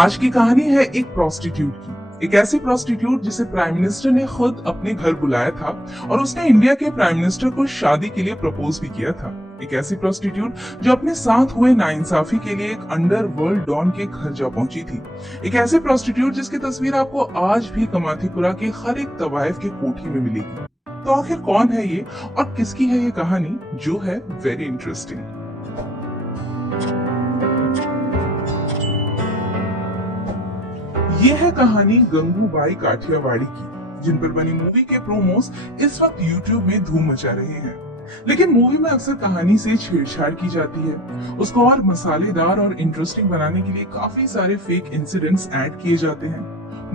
आज की कहानी है एक प्रोस्टिट्यूट की। एक ऐसी प्रोस्टिट्यूट जिसे प्राइम मिनिस्टर ने खुद अपने घर बुलाया था और उसने इंडिया के प्राइम मिनिस्टर को शादी के लिए प्रपोज भी किया था। एक ऐसी प्रोस्टिट्यूट जो अपने साथ हुए नाइंसाफी के लिए एक अंडरवर्ल्ड डॉन के घर जा पहुंची थी। एक ऐसी प्रोस्टिट्यूट जिसकी तस्वीर आपको आज भी कमाथीपुरा के हर एक तवायफ के कोठी में मिलेगी। तो आखिर कौन है ये और किसकी है ये कहानी, जो है वेरी इंटरेस्टिंग। ये है कहानी गंगूबाई काठियावाड़ी की, जिन पर बनी मूवी के प्रोमोस इस वक्त यूट्यूब में धूम मचा रहे हैं। लेकिन मूवी में अक्सर कहानी से छेड़छाड़ की जाती है, उसको और मसालेदार और इंटरेस्टिंग बनाने के लिए काफी सारे फेक इंसिडेंट्स ऐड किए जाते हैं।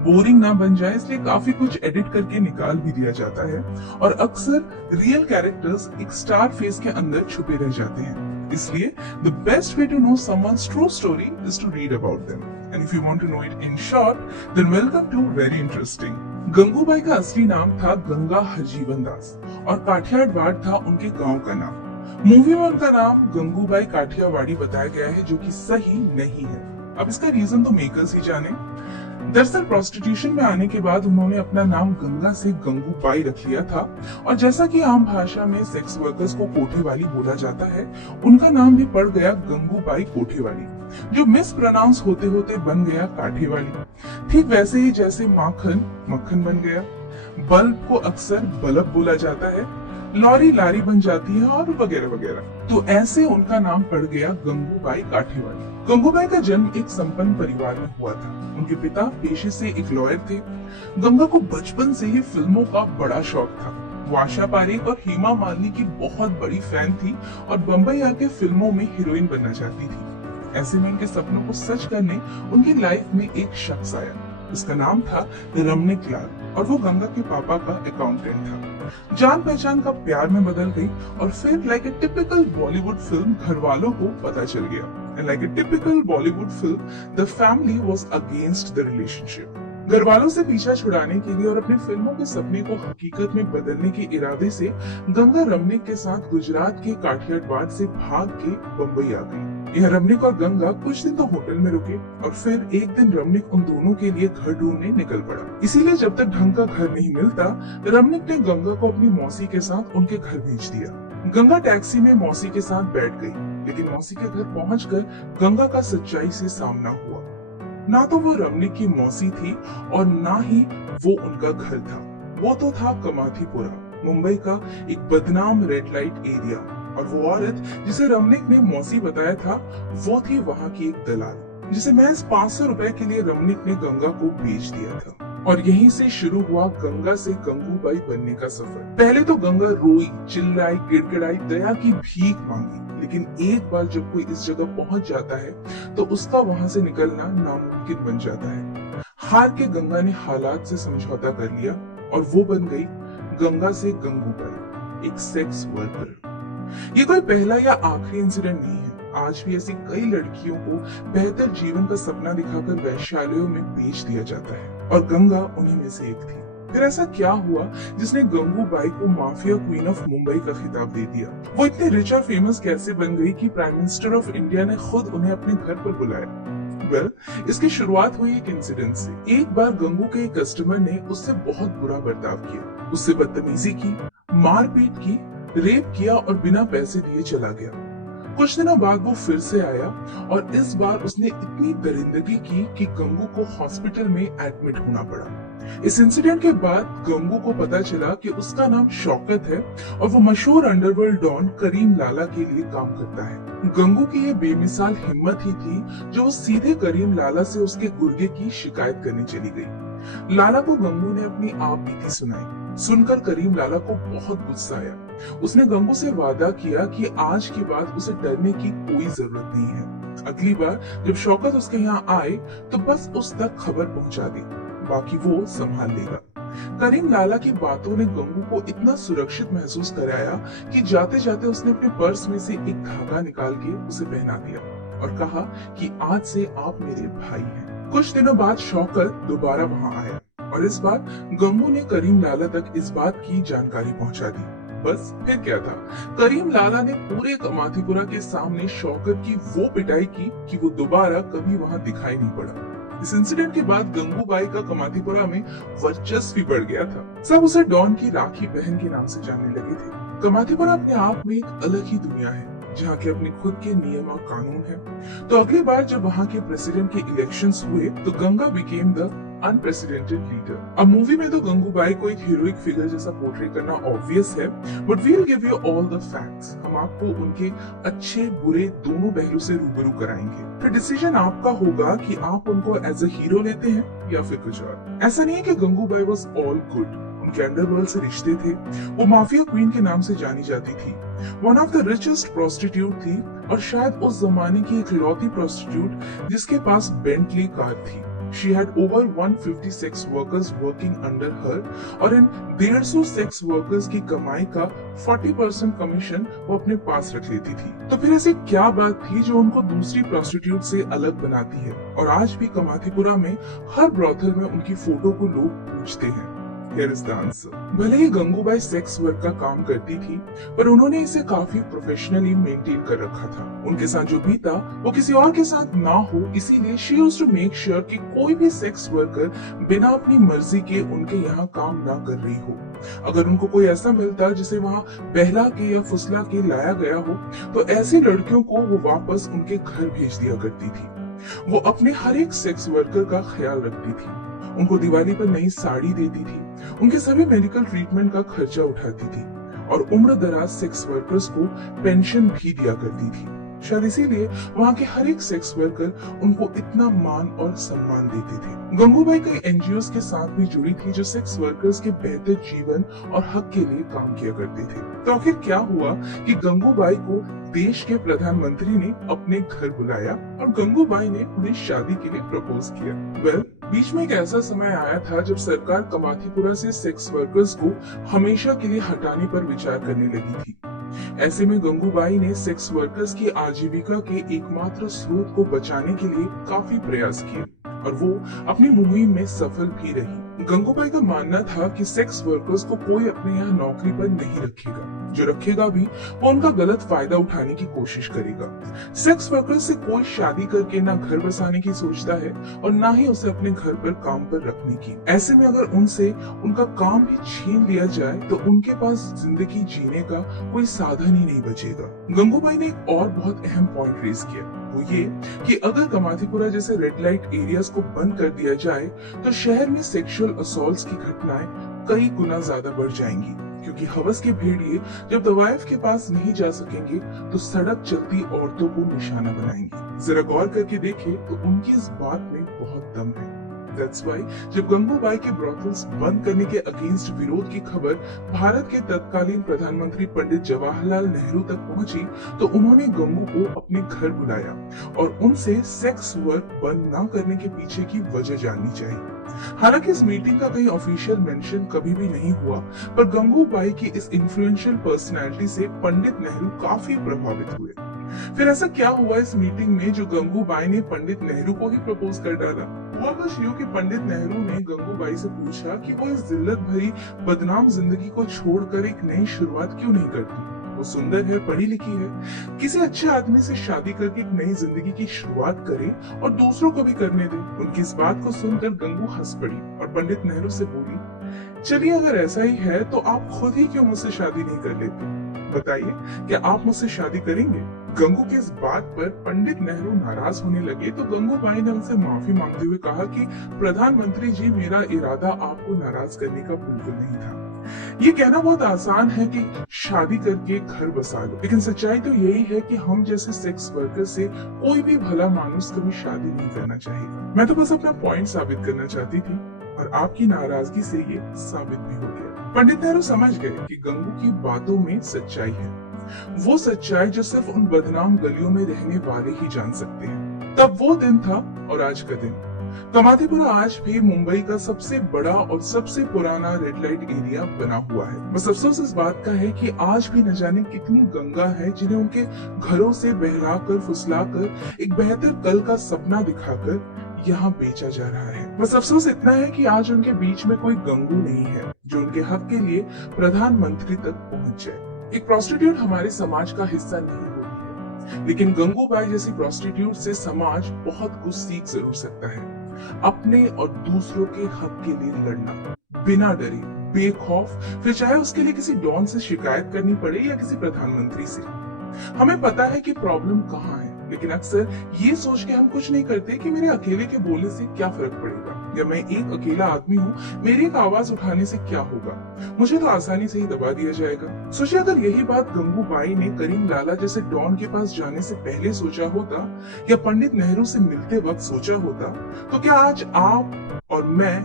बोरिंग ना बन जाए इसलिए काफी कुछ एडिट करके निकाल भी दिया जाता है और अक्सर रियल कैरेक्टर्स एक स्टार फेस के अंदर छुपे रह जाते हैं। इसलिए the best way to know someone's true story is to read about them. And if you want to know it in short, then welcome to Very Interesting. Gangubai का असली नाम था गंगा हरजीवन दास और काठियावाड़ था उनके गांव का नाम। मूवी में उनका नाम गंगूबाई काठियावाड़ी बताया गया है, जो कि सही नहीं है। अब इसका रीजन तो मेकर्स ही जाने। दरअसल प्रोस्टिट्यूशन में आने के बाद उन्होंने अपना नाम गंगा से गंगूबाई रख लिया था और जैसा कि आम भाषा में सेक्स वर्कर्स को कोठेवाली बोला जाता है, उनका नाम भी पड़ गया गंगूबाई कोठेवाली, जो मिस प्रोनाउंस होते होते बन गया काठेवाली। ठीक वैसे ही जैसे माखन मक्खन बन गया, बल्ब को अक्सर बल्ब बोला जाता है, लॉरी लारी बन जाती है और वगैरह वगैरह। तो ऐसे उनका नाम पड़ गया गंगूबाई काठियावाड़ी। गंगूबाई का जन्म एक संपन्न परिवार में हुआ था। उनके पिता पेशे से एक लॉयर थे। गंगा को बचपन से ही फिल्मों का बड़ा शौक था। वो आशा पारेख और हेमा मालिनी की बहुत बड़ी फैन थी और बम्बई आके फिल्मों में हीरोइन बनना चाहती थी। ऐसे में उनके सपनों को सच करने उनकी लाइफ में एक शख्स आया। उसका नाम था रमनिक लाल और वो गंगा के पापा का अकाउंटेंट था। जान पहचान का प्यार में बदल गई और फिर like a typical Bollywood film घर वालों को पता चल गया। And like a typical Bollywood film, the family was against the relationship. घर वालों से पीछा छुड़ाने के लिए और अपने फिल्मों के सपने को हकीकत में बदलने के इरादे से गंगा रमनिक के साथ गुजरात के काठियावाड़ से भाग के बम्बई आ गई। यह रमनिक और गंगा कुछ दिन तो होटल में रुके और फिर एक दिन रमनिक उन दोनों के लिए घर ढूंढने निकल पड़ा। इसीलिए जब तक ढंग का घर नहीं मिलता, रमनिक ने गंगा को अपनी मौसी के साथ उनके घर भेज दिया। गंगा टैक्सी में मौसी के साथ बैठ गई, लेकिन मौसी के घर पहुंचकर गंगा का सच्चाई से सामना हुआ। ना तो वो रमनिक की मौसी थी और ना ही वो उनका घर था। वो तो था कमाथीपुरा, मुंबई का एक बदनाम रेड लाइट एरिया, और वो औरत जिसे रमनिक ने मौसी बताया था, वो थी वहाँ की एक दलाल, जिसे महज 500 रुपए के लिए रमनिक ने गंगा को बेच दिया था। और यहीं से शुरू हुआ गंगा से गंगूबाई बनने का सफर। पहले तो गंगा रोई, चिल्लाई, गिड़गिड़ाई, दया की भीख मांगी, लेकिन एक बार जब कोई इस जगह पहुंच जाता है तो उसका वहां से निकलना नामुमकिन बन जाता है। हार के गंगा ने हालात से समझौता कर लिया और वो बन गई गंगा से गंगूबाई, एक सेक्स वर्कर। ये कोई पहला या आखिरी इंसिडेंट नहीं है। आज भी ऐसी कई लड़कियों को बेहतर जीवन का सपना दिखाकर वैश्यालयों में बेच दिया जाता है और गंगा उन्हीं में से एक थी। फिर ऐसा क्या हुआ जिसने गंगूबाई को माफिया क्वीन ऑफ मुंबई का खिताब दे दिया? वो इतनी रिच और फेमस कैसे बन गई कि प्राइम मिनिस्टर ऑफ इंडिया ने खुद उन्हें अपने घर पर बुलाया? वेल, इसकी शुरुआत हुई एक इंसिडेंट से। एक बार गंगू के एक कस्टमर ने उससे बहुत बुरा बर्ताव किया, उससे बदतमीजी की, मारपीट की, रेप किया और बिना पैसे दिए चला गया। कुछ दिनों बाद वो फिर से आया और इस बार उसने इतनी दरिंदगी की कि गंगू को हॉस्पिटल में एडमिट होना पड़ा। इस इंसिडेंट के बाद गंगू को पता चला कि उसका नाम शौकत है और वो मशहूर अंडरवर्ल्ड डॉन करीम लाला के लिए काम करता है। गंगू की ये बेमिसाल हिम्मत ही थी जो वो सीधे करीम लाला से उसके गुर्गे की शिकायत करने चली गई। लाला को गंगू ने अपनी आप बीती सुनाई। सुनकर करीम लाला को बहुत गुस्सा आया। उसने गंगू से वादा किया कि आज के बाद उसे डरने की कोई जरूरत नहीं है। अगली बार जब शौकत उसके यहाँ आए तो बस उस तक खबर पहुंचा दी, बाकी वो संभाल लेगा। करीम लाला की बातों ने गंगू को इतना सुरक्षित महसूस कराया कि जाते जाते उसने अपने पर्स में से एक धागा निकाल के उसे पहना दिया और कहा कि आज से आप मेरे भाई हैं। कुछ दिनों बाद शौकत दोबारा वहाँ आया और इस बार गंगू ने करीम लाला तक इस बात की जानकारी पहुंचा दी। बस फिर क्या था, करीम लाला ने पूरे कमाथीपुरा के सामने शौकत की वो पिटाई की कि वो दोबारा कभी वहां दिखाई नहीं पड़ा। इस इंसिडेंट के बाद गंगूबाई का कमातीपुरा में वर्चस्व भी बढ़ गया था। सब उसे डॉन की राखी बहन के नाम से जानने लगे थे। कमातीपुरा अपने आप में एक अलग ही दुनिया है, जहाँ के अपने खुद के नियम और कानून है। तो अगली बार जब वहाँ के प्रेसिडेंट के इलेक्शंस हुए तो Ganga became the unprecedented leader. अब मूवी में तो गंगूबाई को एक हीरोइक फिगर जैसा पोर्ट्रे करना ऑब्वियस है, but we will give you all the facts. हम आपको उनके अच्छे बुरे दोनों पहलू से रूबरू कराएंगे। फिर डिसीजन आपका होगा कि आप उनको एज अ हीरो लेते हैं या फिर कुछ और। ऐसा नहीं है कि गंगूबाई वाज ऑल गुड। उनके अंडरवर्ल्ड से रिश्ते थे। वो माफिया क्वीन के नाम से जानी जाती थी। One of the richest prostitute थी और शायद उस जमाने की इकलौती प्रोस्टिट्यूट जिसके पास बेंटली कार थी। She had over 150 sex workers working under her और इन 150 सेक्स वर्कर्स की कमाई का 40% कमीशन वो अपने पास रख लेती थी। तो फिर ऐसी क्या बात थी जो उनको दूसरी प्रोस्टिट्यूट से अलग बनाती है? और आज भी कमातीपुरा में हर ब्रॉथल में उनकी फोटो को लोग पूछते हैं। Here is the answer. भले ही गंगूबाई सेक्स वर्क का काम करती थी, पर उन्होंने इसे काफी प्रोफेशनली मेंटेन कर रखा था। उनके साथ जो बीता वो किसी और के साथ ना हो, इसीलिए she used to make sure कि कोई भी सेक्स वर्कर बिना अपनी मर्जी के उनके यहाँ काम ना कर रही हो। अगर उनको कोई ऐसा मिलता जिसे वहाँ बहला के या फुसला के लाया गया हो, तो ऐसी लड़कियों को वो वापस उनके घर भेज दिया करती थी। वो अपने हर एक सेक्स वर्कर का ख्याल रखती थी, उनको दिवाली पर नई साड़ी देती थी, उनके सभी मेडिकल ट्रीटमेंट का खर्चा उठाती थी और उम्र दराज सेक्स वर्कर्स को पेंशन भी दिया करती थी। शायद इसीलिए वहाँ के हर एक सेक्स वर्कर उनको इतना मान और सम्मान देते थे। गंगूबाई कई एनजीओ के साथ भी जुड़ी थी जो सेक्स वर्कर्स के बेहतर जीवन और हक के लिए काम किया करते थे। तो आखिर क्या हुआ कि गंगूबाई को देश के प्रधानमंत्री ने अपने घर बुलाया और गंगूबाई ने उन्हें शादी के लिए प्रपोज किया। बीच में एक ऐसा समय आया था जब सरकार कमातीपुरा से सेक्स वर्कर्स को हमेशा के लिए हटाने पर विचार करने लगी थी। ऐसे में गंगूबाई ने सेक्स वर्कर्स की आजीविका के एकमात्र स्रोत को बचाने के लिए काफी प्रयास किए और वो अपनी मुहिम में सफल भी रही। गंगूबाई का मानना था कि सेक्स वर्कर्स को कोई अपने यहाँ नौकरी पर नहीं रखेगा, जो रखेगा भी वो उनका गलत फायदा उठाने की कोशिश करेगा। सेक्स वर्कर्स से कोई शादी करके ना घर बसाने की सोचता है और ना ही उसे अपने घर पर काम पर रखने की। ऐसे में अगर उनसे उनका काम भी छीन लिया जाए तो उनके पास जिंदगी जीने का कोई साधन ही नहीं बचेगा। गंगूबाई ने एक और बहुत अहम पॉइंट रेज किया, वो ये कि अगर कमातीपुरा जैसे रेड लाइट एरियाज को बंद कर दिया जाए तो शहर में सेक्सुअल असॉल्ट्स की घटनाएं कई गुना ज्यादा बढ़ जाएंगी, क्योंकि हवस के भेड़िए जब तवाइफ के पास नहीं जा सकेंगे तो सड़क चलती औरतों को निशाना बनाएंगे। जरा गौर करके देखें तो उनकी इस बात में बहुत दम है। That's why जब गंगूबाई के ब्रॉथल्स बंद करने के अगेंस्ट विरोध की खबर भारत के तत्कालीन प्रधानमंत्री पंडित जवाहरलाल नेहरू तक पहुंची तो उन्होंने गंगू को अपने घर बुलाया और उनसे सेक्स वर्क बंद न करने के पीछे की वजह जाननी चाहिए। हालांकि इस मीटिंग का कहीं ऑफिशियल मेंशन कभी भी नहीं हुआ, पर गंगूबाई की इस इन्फ्लुएंशियल पर्सनालिटी से पंडित नेहरू काफी प्रभावित हुए। फिर ऐसा क्या हुआ इस मीटिंग में जो गंगूबाई ने पंडित नेहरू को ही प्रपोज कर डाला? हुआ कुछ यूं कि पंडित नेहरू ने गंगूबाई से पूछा कि वो इस जिल्लत भरी बदनाम जिंदगी को छोड़कर एक नई शुरुआत क्यों नहीं करती। वो सुंदर है, पढ़ी लिखी है, किसी अच्छे आदमी से शादी करके एक नई जिंदगी की शुरुआत करे और दूसरों को भी करने दे। उनकी इस बात को सुनकर गंगू हंस पड़ी और पंडित नेहरू से बोली, चलिए अगर ऐसा ही है तो आप खुद ही क्यों मुझसे शादी नहीं कर लेते? बताइए, क्या आप मुझसे शादी करेंगे? गंगू की इस बात पर पंडित नेहरू नाराज होने लगे तो गंगूबाई ने उनसे माफी मांगते हुए कहा कि प्रधानमंत्री जी, मेरा इरादा आपको नाराज करने का बिल्कुल नहीं था। ये कहना बहुत आसान है कि शादी करके घर बसा लो, लेकिन सच्चाई तो यही है कि हम जैसे सेक्स वर्कर से कोई भी भला मानुस कभी शादी नहीं करना चाहेगा। मैं तो बस अपना पॉइंट साबित करना चाहती थी और आपकी नाराजगी से ये साबित भी हो गया। पंडित नेहरू समझ गए कि गंगू की बातों में सच्चाई है, वो सच्चाई जो सिर्फ उन बदनाम गलियों में रहने वाले ही जान सकते हैं। तब वो दिन था और आज का दिन। कमातीपुरा आज भी मुंबई का सबसे बड़ा और सबसे पुराना रेड लाइट एरिया बना हुआ है। बस अफसोस इस बात का है कि आज भी न जाने कितनी गंगा है जिन्हें उनके घरों से बहलाकर फुसलाकर एक बेहतर कल का सपना दिखाकर यहाँ बेचा जा रहा है। बस अफसोस इतना है कि आज उनके बीच में कोई गंगू नहीं है जो उनके हक के लिए प्रधानमंत्री तक पहुंच जाए। एक प्रोस्टिट्यूट हमारे समाज का हिस्सा नहीं होती है, लेकिन गंगूबाई जैसी प्रोस्टिट्यूट से समाज बहुत कुछ सीख जरूर सकता है। अपने और दूसरों के हक के लिए लड़ना, बिना डरे, बेखौफ, फिर चाहे उसके लिए किसी डॉन से शिकायत करनी पड़े या किसी प्रधानमंत्री से। हमें पता है कि प्रॉब्लम कहाँ है, लेकिन अक्सर ये सोच के हम कुछ नहीं करते कि मेरे अकेले के बोलने से क्या फर्क पड़ेगा, या मैं एक अकेला आदमी हूँ, मेरी एक आवाज उठाने से क्या होगा, मुझे तो आसानी से ही दबा दिया जाएगा। सोचिए अगर यही बात गंगूबाई ने करीम लाला जैसे डॉन के पास जाने से पहले सोचा होता, या पंडित नेहरू से मिलते वक्त सोचा होता, तो क्या आज आप और मैं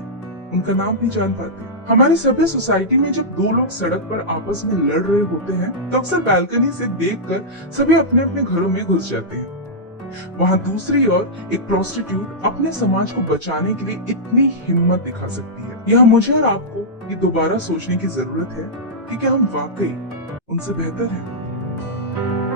उनका नाम भी जान पाते? हमारी सभ्य सोसाइटी में जब दो लोग सड़क पर आपस में लड़ रहे होते हैं तो अक्सर बालकनी से देखकर सभी अपने अपने घरों में घुस जाते हैं। वहां दूसरी ओर एक प्रोस्टिट्यूट अपने समाज को बचाने के लिए इतनी हिम्मत दिखा सकती है। यह मुझे और आपको ये दोबारा सोचने की जरूरत है कि क्या हम वाकई उनसे बेहतर हैं।